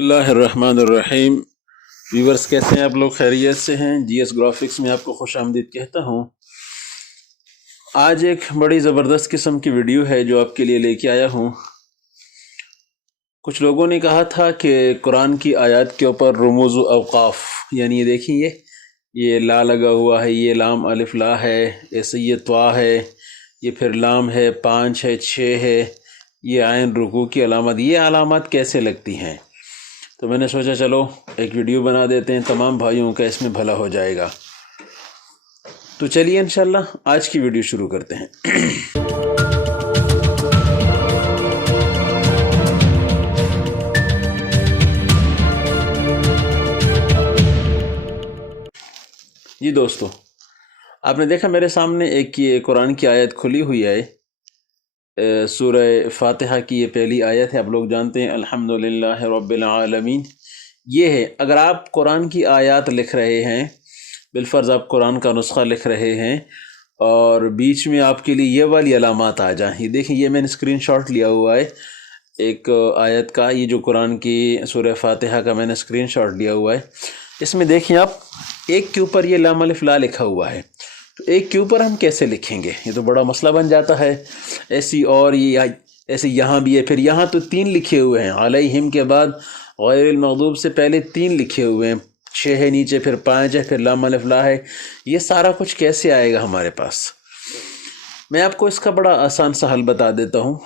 اللہ الرحمن الرحیم۔ ویورز کیسے ہیں آپ لوگ؟ خیریت سے ہیں؟ جی ایس گرافکس میں آپ کو خوش آمدید کہتا ہوں۔ آج ایک بڑی زبردست قسم کی ویڈیو ہے جو آپ کے لیے لے کے آیا ہوں۔ کچھ لوگوں نے کہا تھا کہ قرآن کی آیات کے اوپر رموز و اوقاف، یعنی یہ دیکھیں یہ لا لگا ہوا ہے، یہ لام الف لا ہے، ایسے یہ طوا ہے، یہ پھر لام ہے، 5 ہے، 6 ہے، یہ عین رکوع کی علامت، یہ علامات کیسے لگتی ہیں؟ تو میں نے سوچا چلو ایک ویڈیو بنا دیتے ہیں، تمام بھائیوں کا اس میں بھلا ہو جائے گا۔ تو چلیے انشاءاللہ آج کی ویڈیو شروع کرتے ہیں۔ جی دوستو، آپ نے دیکھا میرے سامنے ایک یہ قرآن کی آیت کھلی ہوئی ہے، سورہ فاتحہ کی یہ پہلی آیت ہے۔ آپ لوگ جانتے ہیں الحمدللہ رب العالمین۔ یہ ہے، اگر آپ قرآن کی آیات لکھ رہے ہیں، بالفرض آپ قرآن کا نسخہ لکھ رہے ہیں اور بیچ میں آپ کے لیے یہ والی علامات آ جائیں، یہ دیکھیں، یہ میں نے اسکرین شاٹ لیا ہوا ہے ایک آیت کا، یہ جو قرآن کی سورہ فاتحہ کا میں نے اسکرین شاٹ لیا ہوا ہے۔ اس میں دیکھیں آپ، ایک کے اوپر یہ لام الف لا لکھا ہوا ہے، تو ایک کے اوپر ہم کیسے لکھیں گے؟ یہ تو بڑا مسئلہ بن جاتا ہے۔ ایسی اور یہ ایسے یہاں بھی ہے، پھر یہاں تو 3 لکھے ہوئے ہیں، علیہم کے بعد غیر المغضوب سے پہلے 3 لکھے ہوئے ہیں، 6 ہے نیچے، پھر 5 ہے، پھر لام الف لا ہے۔ یہ سارا کچھ کیسے آئے گا ہمارے پاس؟ میں آپ کو اس کا بڑا آسان سا حل بتا دیتا ہوں۔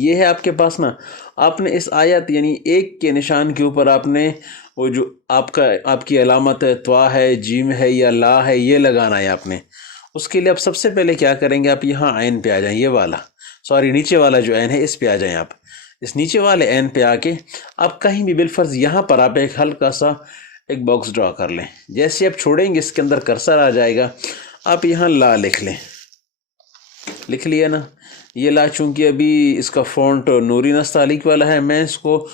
یہ ہے آپ کے پاس نا، آپ نے اس آیت یعنی ایک کے نشان کے اوپر آپ نے وہ جو آپ کی علامت ہے، طوا ہے، جیم ہے یا لا ہے، یہ لگانا ہے آپ نے۔ اس کے لیے آپ سب سے پہلے کیا کریں گے؟ آپ یہاں عین پہ آ جائیں، یہ والا، سوری نیچے والا جو عین ہے اس پہ آ جائیں۔ آپ اس نیچے والے عین پہ آ کے آپ کہیں بھی بالفرض یہاں پر آپ ایک ہلکا سا ایک باکس ڈرا کر لیں۔ جیسے آپ چھوڑیں گے اس کے اندر کرسر آ جائے گا، آپ یہاں لا لکھ لیں۔ لکھ لیا نا؟ یہ لا چونکہ ابھی اس کا فونٹ نوری نستعلیق والا ہے، میں اس کو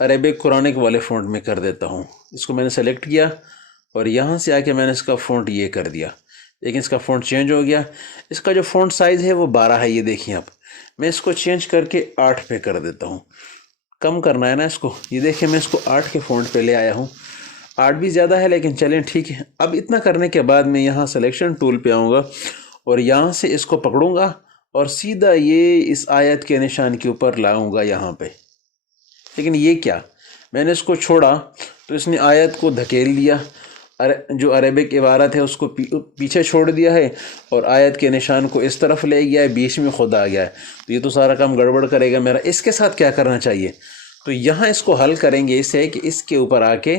عربک قرآنک والے فونٹ میں کر دیتا ہوں۔ اس کو میں نے سلیکٹ کیا اور یہاں سے آ کے میں نے اس کا فونٹ یہ کر دیا، لیکن اس کا فونٹ چینج ہو گیا۔ اس کا جو فونٹ سائز ہے وہ 12 ہے، یہ دیکھیں آپ، میں اس کو چینج کر کے 8 پہ کر دیتا ہوں۔ کم کرنا ہے نا اس کو، یہ دیکھیں میں اس کو 8 کے فونٹ پہ لے آیا ہوں۔ 8 بھی زیادہ ہے لیکن چلیں ٹھیک ہے۔ اب اتنا کرنے کے بعد میں یہاں سلیکشن ٹول پہ آؤں گا اور یہاں سے اس کو پکڑوں گا اور سیدھا یہ اس آیت کے نشان کے اوپر لاؤں گا یہاں پہ۔ لیکن یہ کیا، میں نے اس کو چھوڑا تو اس نے آیت کو دھکیل دیا، جو عربک عبارت ہے اس کو پیچھے چھوڑ دیا ہے اور آیت کے نشان کو اس طرف لے گیا ہے، بیچ میں خود آ گیا ہے، تو یہ تو سارا کام گڑبڑ کرے گا میرا۔ اس کے ساتھ کیا کرنا چاہیے؟ تو یہاں اس کو حل کریں گے، اس ہے کہ اس کے اوپر آ کے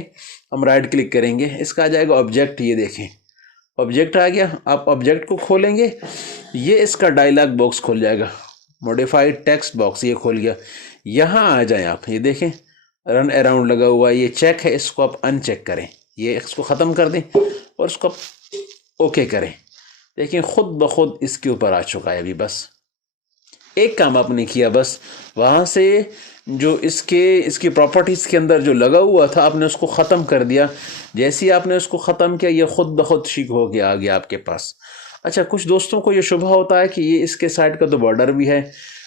ہم رائٹ کلک کریں گے، اس کا آ جائے گا آبجیکٹ، یہ دیکھیں آبجیکٹ آ گیا۔ آپ آبجیکٹ کو کھولیں گے، یہ اس کا ڈائلاگ باکس کھول جائے گا، موڈیفائڈ ٹیکسٹ باکس یہ کھول گیا۔ یہاں آ جائیں آپ، یہ دیکھیں رن اراؤنڈ لگا ہوا ہے، یہ چیک ہے، اس کو آپ ان چیک کریں، یہ اس کو ختم کر دیں اور اس کو اوکے کریں۔ دیکھیں خود بخود اس کے اوپر آ چکا ہے۔ ابھی بس ایک کام آپ نے کیا، بس وہاں سے جو اس کی پراپرٹیز کے اندر جو لگا ہوا تھا آپ نے اس کو ختم کر دیا۔ جیسے ہی آپ نے اس کو ختم کیا، یہ خود بخود ٹھیک ہو گیا، آ گیا آپ کے پاس۔ اچھا، کچھ دوستوں کو یہ شبہ ہوتا ہے کہ یہ اس کے سائڈ کا تو بارڈر بھی ہے۔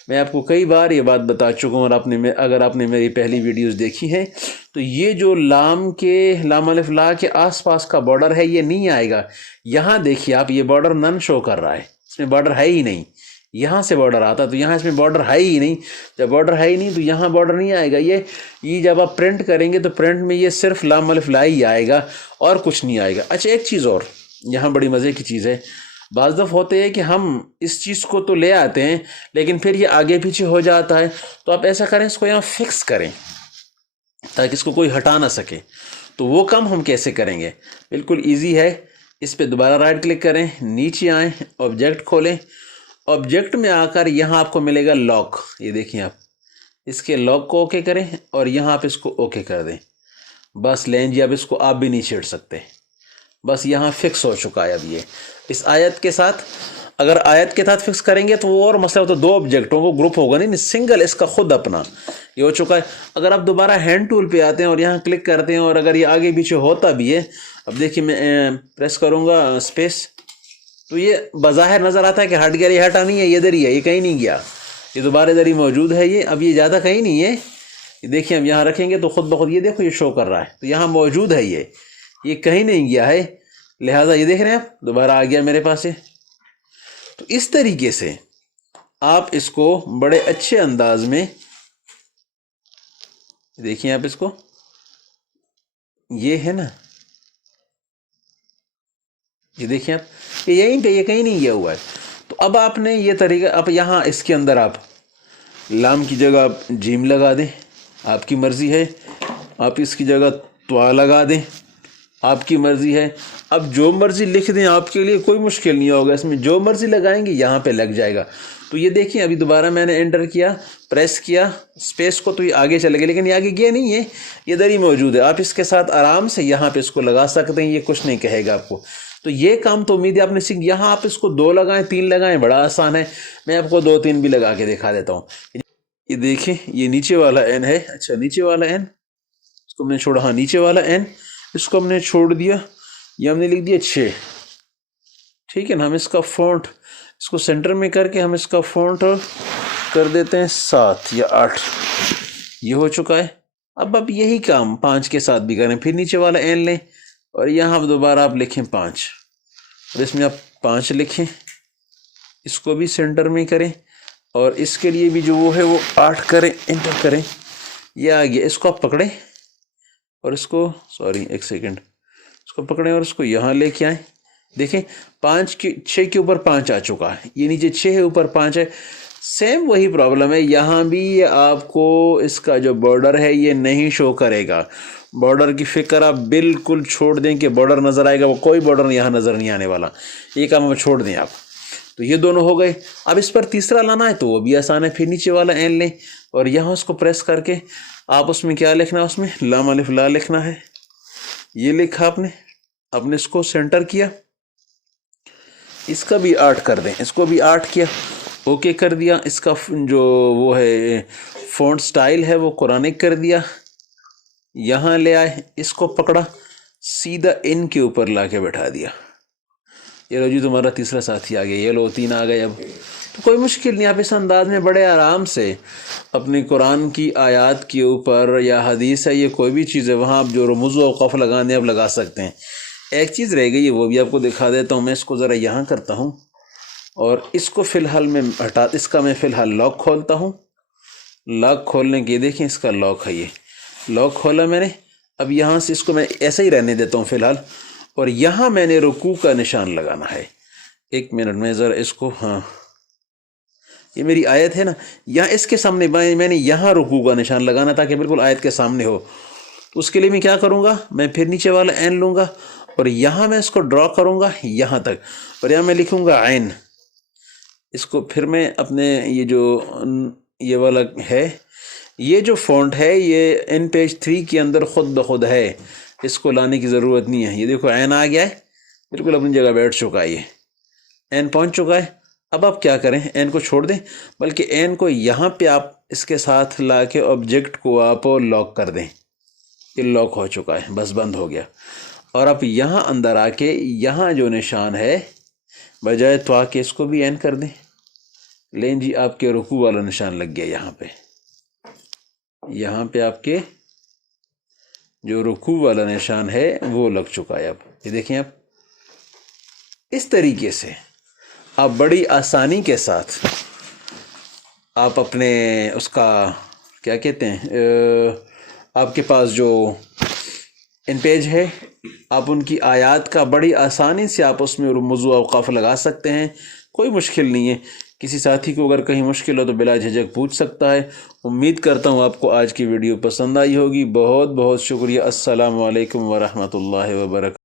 میں آپ کو کئی بار یہ بات بتا چکا ہوں، اور اگر آپ نے میری پہلی ویڈیوز دیکھی ہیں تو یہ جو لام الف لا کے آس پاس کا بارڈر ہے یہ نہیں آئے گا۔ یہاں دیکھیے آپ، یہ بارڈر نن شو کر رہا ہے، اس میں بارڈر ہے ہی نہیں۔ یہاں سے بارڈر آتا تو یہاں اس میں بارڈر ہے ہی نہیں، جب بارڈر ہے ہی نہیں تو یہاں بارڈر نہیں آئے گا۔ یہ جب آپ پرنٹ کریں گے تو پرنٹ میں یہ صرف لام الف لا ہی آئے گا اور کچھ نہیں آئے گا۔ اچھا، ایک چیز اور یہاں بڑی مزے کی چیز ہے، بعض دفعہ ہوتے ہیں کہ ہم اس چیز کو تو لے آتے ہیں لیکن پھر یہ آگے پیچھے ہو جاتا ہے، تو آپ ایسا کریں، اس کو یہاں فکس کریں تاکہ اس کو کوئی ہٹا نہ سکے۔ تو وہ کام ہم کیسے کریں گے؟ بالکل ایزی ہے، اس پہ دوبارہ رائٹ کلک کریں، نیچے آئیں، آبجیکٹ کھولیں، آبجیکٹ میں آ کر یہاں آپ کو ملے گا لاک، یہ دیکھیں آپ اس کے لاک کو اوکے کریں اور یہاں آپ اس کو اوکے کر دیں۔ بس لیں جی، اب اس کو آپ بھی نہیں چھیڑ سکتے، بس یہاں فکس ہو چکا ہے۔ اب یہ اس آیت کے ساتھ، اگر آیت کے ساتھ فکس کریں گے تو وہ اور مسئلہ ہوتا ہے، 2 آبجیکٹوں کو گروپ ہوگا نہیں، سنگل اس کا خود اپنا یہ ہو چکا ہے۔ اگر آپ دوبارہ ہینڈ ٹول پہ آتے ہیں اور یہاں کلک کرتے ہیں اور اگر یہ آگے پیچھے ہوتا بھی ہے، اب دیکھیں میں پریس کروں گا اسپیس، تو یہ بظاہر نظر آتا ہے کہ ہٹ گیا، یہ ہٹا نہیں ہے، یہ ادھر ہی ہے، یہ کہیں نہیں گیا، یہ دوبارہ ادھر ہی موجود ہے، یہ اب یہ زیادہ کہیں نہیں ہے، دیکھیں ہم یہاں رکھیں گے تو خود بخود یہ دیکھو یہ شو کر رہا ہے، تو یہاں موجود ہے، یہ کہیں نہیں گیا ہے، لہٰذا یہ دیکھ رہے ہیں آپ دوبارہ آ گیا میرے پاس ہے۔ تو اس طریقے سے آپ اس کو بڑے اچھے انداز میں دیکھیں، آپ اس کو، یہ ہے نا، یہ دیکھیں آپ، یہ یہیں پہ، یہ کہیں نہیں گیا ہوا ہے۔ تو اب آپ نے یہ طریقہ، اب یہاں اس کے اندر آپ لام کی جگہ آپ جیم لگا دیں، آپ کی مرضی ہے، آپ اس کی جگہ توا لگا دیں، آپ کی مرضی ہے، اب جو مرضی لکھ دیں، آپ کے لیے کوئی مشکل نہیں ہوگا، اس میں جو مرضی لگائیں گے یہاں پہ لگ جائے گا۔ تو یہ دیکھیں ابھی دوبارہ میں نے انٹر کیا، پریس کیا اسپیس کو، تو یہ آگے چلے گا، لیکن یہ آگے گیا نہیں ہے، یہ ادھر ہی موجود ہے۔ آپ اس کے ساتھ آرام سے یہاں پہ اس کو لگا سکتے ہیں، یہ کچھ نہیں کہے گا آپ کو۔ تو یہ کام تو امید ہے آپ نے سیکھ، یہاں آپ اس کو 2 لگائیں 3 لگائیں، بڑا آسان ہے، میں آپ کو 2-3 بھی لگا کے دکھا دیتا ہوں۔ یہ دیکھیں یہ نیچے والا این ہے، اچھا نیچے والا این اس کو ہم نے چھوڑا، ہاں نیچے والا این اس کو ہم نے چھوڑ دیا، یہ ہم نے لکھ دیا 6، ٹھیک ہے نا۔ ہم اس کا فونٹ اس کو سینٹر میں کر کے ہم اس کا فونٹ کر دیتے ہیں 7 یا 8، یہ ہو چکا ہے۔ اب یہی کام 5 کے ساتھ بھی کریں، پھر نیچے والا این لیں اور یہاں دوبارہ آپ لکھیں 5، اور اس میں آپ 5 لکھیں، اس کو بھی سینٹر میں کریں، اور اس کے لیے بھی جو وہ ہے وہ 8 کریں، انٹر کریں، یہ آ گیا۔ اس کو آپ پکڑیں اور اس کو، سوری ایک سیکنڈ، اس کو پکڑیں اور اس کو یہاں لے کے آئیں، دیکھیں 6 کے اوپر 5 آ چکا ہے، یہ نیچے 6 ہے اوپر 5 ہے، سیم وہی پرابلم ہے یہاں بھی، آپ کو اس کا جو بارڈر ہے یہ نہیں شو کرے گا۔ بارڈر کی فکر آپ بالکل چھوڑ دیں کہ بارڈر نظر آئے گا، وہ کوئی بارڈر یہاں نظر نہیں آنے والا، یہ کام آپ چھوڑ دیں آپ۔ تو یہ دونوں ہو گئے، اب اس پر تیسرا لانا ہے تو وہ بھی آسان ہے، پھر نیچے والا این لیں اور یہاں اس کو پریس کر کے آپ اس میں کیا لکھنا ہے، اس میں لام الف لا لکھنا ہے، یہ لکھا آپ نے اس کو سینٹر کیا، اس کا بھی 8 کر دیں، اس کو بھی 8 کیا، اوکے کر دیا، اس کا جو وہ ہے فونٹ سٹائل ہے وہ قرآنک کر دیا، یہاں لے آئے، اس کو پکڑا سیدھا ان کے اوپر لا کے بیٹھا دیا، یہ لو جی تمہارا تیسرا ساتھی آ گیا، یہ لو 3 آ گئے۔ اب تو کوئی مشکل نہیں، آپ اس انداز میں بڑے آرام سے اپنی قرآن کی آیات کے اوپر، یا حدیث ہے، یہ کوئی بھی چیز ہے، وہاں آپ جو رموز و اوقاف لگانے آپ لگا سکتے ہیں۔ ایک چیز رہ گئی ہے وہ بھی آپ کو دکھا دیتا ہوں، میں اس کو ذرا یہاں کرتا ہوں اور اس کو فی الحال میں اس کا میں فی الحال لاک کھولتا ہوں۔ لاک کھولنے کے دیکھیں اس کا لاک ہے، یہ لاک کھولا میں نے، اب یہاں سے اس کو میں ایسے ہی رہنے دیتا ہوں فی الحال، اور یہاں میں نے رکوع کا نشان لگانا ہے۔ 1 منٹ میں ذرا اس کو، ہاں یہ میری آیت ہے نا، یہاں اس کے سامنے میں نے یہاں رکوع کا نشان لگانا تاکہ بالکل آیت کے سامنے ہو۔ تو اس کے لیے میں کیا کروں گا، میں پھر نیچے والا این لوں گا اور یہاں میں اس کو ڈرا کروں گا یہاں تک، اور یہاں میں لکھوں گا عین، اس کو پھر میں اپنے یہ جو یہ والا ہے، یہ جو فونٹ ہے یہ ان پیج 3 کے اندر خود بخود ہے، اس کو لانے کی ضرورت نہیں ہے۔ یہ دیکھو عین آ گیا ہے، بالکل اپنی جگہ بیٹھ چکا ہے، یہ این پہنچ چکا ہے۔ اب آپ کیا کریں، این کو چھوڑ دیں، بلکہ این کو یہاں پہ آپ اس کے ساتھ لا کے آبجیکٹ کو آپ لاک کر دیں، یہ لاک ہو چکا ہے، بس بند ہو گیا۔ اور آپ یہاں اندر آ کے یہاں جو نشان ہے بجائے تو آ کے اس کو بھی این کر دیں، لیں جی آپ کے رکوع والا نشان لگ گیا، یہاں پہ آپ کے جو رکوع والا نشان ہے وہ لگ چکا ہے۔ اب یہ دیکھیں، آپ اس طریقے سے آپ بڑی آسانی کے ساتھ آپ اپنے اس کا کیا کہتے ہیں، آپ کے پاس جو ان پیج ہے، آپ ان کی آیات کا بڑی آسانی سے آپ اس میں رموز و اوقاف لگا سکتے ہیں، کوئی مشکل نہیں ہے۔ کسی ساتھی کو اگر کہیں مشکل ہو تو بلا جھجک پوچھ سکتا ہے۔ امید کرتا ہوں آپ کو آج کی ویڈیو پسند آئی ہوگی، بہت بہت شکریہ۔ السلام علیکم ورحمۃ اللہ وبرکاتہ۔